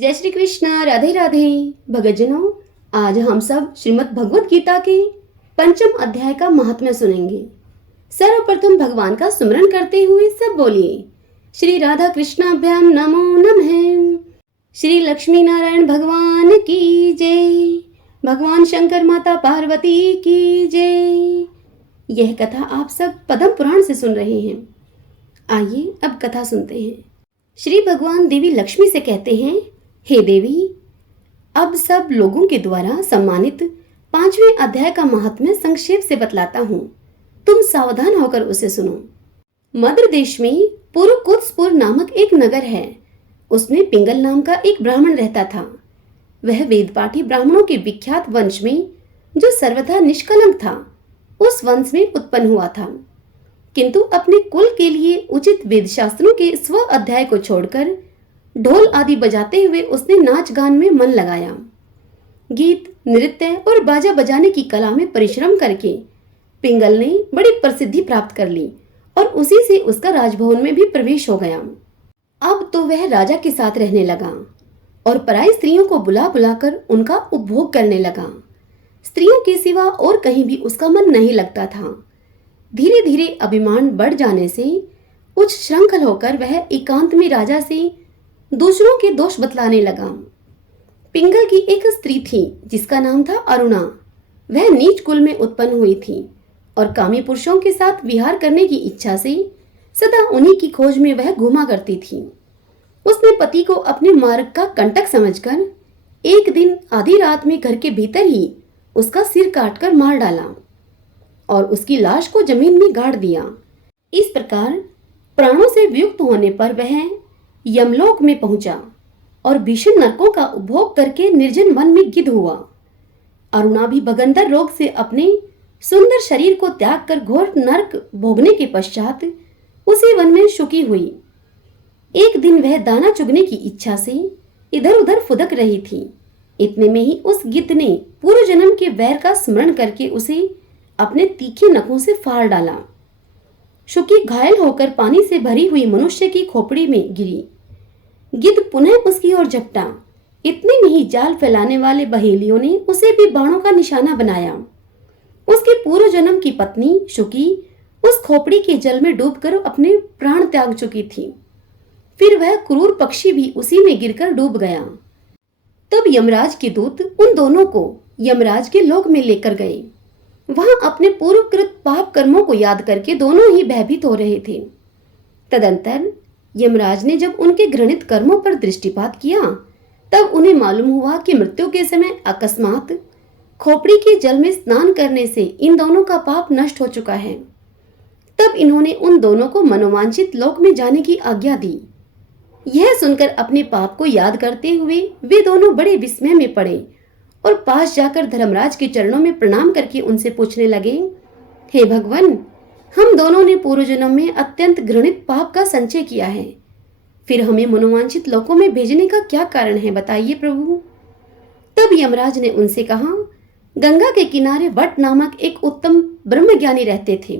जय श्री कृष्ण। राधे राधे। भगतजनों, आज हम सब श्रीमद् भगवत गीता के पंचम अध्याय का महात्म्य सुनेंगे। सर्वप्रथम भगवान का सुमरन करते हुए सब बोलिए श्री राधा कृष्णाभ्याम नमो नमः। श्री लक्ष्मी नारायण भगवान की जय। भगवान शंकर माता पार्वती की जय। यह कथा आप सब पद्म पुराण से सुन रहे हैं। आइए अब कथा सुनते हैं। श्री भगवान देवी लक्ष्मी से कहते हैं, हे देवी, अब सब लोगों के द्वारा सम्मानित पांचवें अध्याय का महात्म्य संक्षेप से बतलाता हूँ। तुम सावधान होकर उसे सुनो। मध्य देश में पुरुकुत्सपुर नामक एक नगर है। उसमें पिंगल नाम का एक ब्राह्मण रहता था। वह वेदपाठी ब्राह्मणों के विख्यात वंश में, जो सर्वथा निष्कलंक था, उस वंश में उत्पन्न हुआ था। किंतु अपने कुल के लिए उचित वेद शास्त्रों के स्व अध्याय को छोड़कर ढोल आदि बजाते हुए उसने नाच गान में मन लगाया। गीत, नृत्य और बाजा बजाने की कला में परिश्रम करके पिंगल ने बड़ी प्रसिद्धि प्राप्त कर ली और उसी से उसका राजभवन में भी प्रवेश हो गया। अब तो वह राजा के साथ रहने लगा और पराई स्त्रियों को बुला बुलाकर उनका उपभोग करने लगा। स्त्रियों के सिवा और कहीं भी उसका मन नहीं लगता था। धीरे धीरे अभिमान बढ़ जाने से उच्च श्रृंखल होकर वह एकांत में राजा से दूसरों के दोष बतलाने लगा। पिंगल की एक स्त्री थी जिसका नाम था अरुणा। वह नीच कुल में उत्पन्न हुई थी और कामी पुरुषों के साथ विहार करने की इच्छा से सदा उन्हीं की खोज में वह घूमा करती थी। उसने पति को अपने मार्ग का कंटक समझकर एक दिन आधी रात में घर के भीतर ही उसका सिर काटकर मार डाला और उसकी लाश को जमीन में गाड़ दिया। इस प्रकार प्राणों से वियुक्त होने पर वह यमलोक में पहुंचा और भीषण नरकों का उपभोग करके निर्जन वन में गिद्ध हुआ। अरुणा भी भगंदर रोग से अपने सुंदर शरीर को त्याग कर घोर नरक भोगने के पश्चात उसी वन में शुकी हुई। एक दिन वह दाना चुगने की इच्छा से इधर उधर फुदक रही थी। इतने में ही उस गिद्ध ने पूर्व जन्म के वैर का स्मरण करके उसे अपने तीखे नखों से फाड़ डाला। शुकी घायल होकर पानी से भरी हुई मनुष्य की खोपड़ी में गिरी। गिद्ध पुनः उसकी ओर झपटा। इतने में ही जाल फैलाने वाले बहेलियों ने उसे भी बाणों का निशाना बनाया। उसके पूर्व जन्म की पत्नी शुकी उस खोपड़ी के जल में डूबकर अपने प्राण त्याग चुकी थी। फिर वह क्रूर पक्षी भी उसी में गिरकर डूब गया। तब यमराज के दूत उन दोनों को यमराज के लोक में लेकर गए। वहां अपने पूर्वकृत पाप कर्मों को याद करके दोनों ही भयभीत हो रहे थे। तदंतर यमराज ने जब उनके घृणित कर्मों पर दृष्टिपात किया, तब उन्हें मालूम हुआ कि मृत्यु के समय अकस्मात खोपड़ी के जल में स्नान करने से इन दोनों का पाप नष्ट हो चुका है। तब इन्होंने उन दोनों को मनोवांछित लोक में जाने की आज्ञा दी। यह सुनकर अपने पाप को याद करते हुए वे दोनों बड़े विस्मय में पड़े और पास जाकर धर्मराज के चरणों में प्रणाम करके उनसे पूछने लगे, हे भगवान, हम दोनों ने पूर्व जन्म में अत्यंत घृणित पाप का संचय किया है। फिर हमें मनोवांछित लोकों में भेजने का क्या कारण है, बताइए प्रभु। तब यमराज ने उनसे कहा, गंगा के किनारे वट नामक एक उत्तम ब्रह्मज्ञानी रहते थे।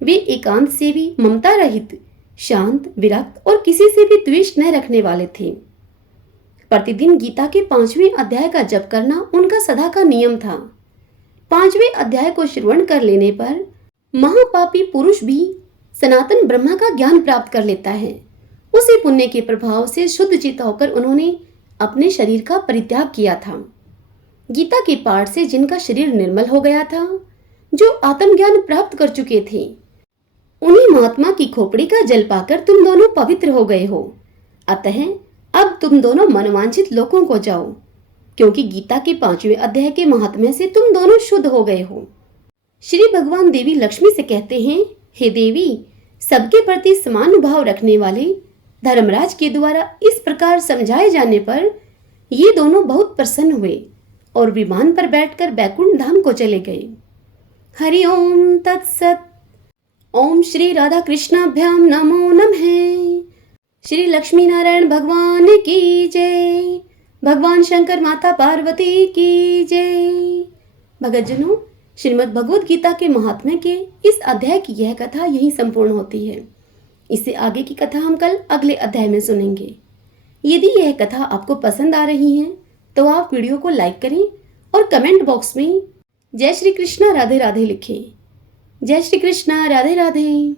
वे एकांत से भी ममता रहित, शांत, विरक्त और किसी से भी द्वेष न रखने वाले थे। प्रतिदिन गीता के 5वें अध्याय का जप करना उनका सदा का नियम था। 5वें अध्याय को श्रवण कर लेने पर महापापी पुरुष भी सनातन ब्रह्मा का ज्ञान प्राप्त कर लेता है। उसी पुण्य के प्रभाव से शुद्ध चित्त होकर उन्होंने अपने शरीर का परित्याग किया था। गीता के पाठ से जिनका शरीर निर्मल हो गया था, जो आत्मज्ञान प्राप्त कर चुके थे, उन्हीं महात्मा की खोपड़ी का जल पाकर तुम दोनों पवित्र हो गए हो। अतः अब तुम दोनों मनोवांछित लोकों को जाओ, क्योंकि गीता के 5वें अध्याय के महात्म्य से तुम दोनों शुद्ध हो गए हो। श्री भगवान देवी लक्ष्मी से कहते हैं, हे देवी, सबके प्रति समान भाव रखने वाले धर्मराज के द्वारा इस प्रकार समझाए जाने पर ये दोनों बहुत प्रसन्न हुए और विमान पर बैठकर बैकुंठ धाम को चले गए। हरि ओम तत्सत। ओम श्री राधा कृष्णाभ्याम नमो नमः। श्री लक्ष्मी नारायण भगवान की जय। भगवान शंकर माता पार्वती की जय। भगतजनों, श्रीमद् भगवत गीता के महात्म्य के इस अध्याय की यह कथा यही संपूर्ण होती है। इससे आगे की कथा हम कल अगले अध्याय में सुनेंगे। यदि यह कथा आपको पसंद आ रही है तो आप वीडियो को लाइक करें और कमेंट बॉक्स में जय श्री कृष्णा राधे राधे लिखें। जय श्री कृष्णा राधे राधे।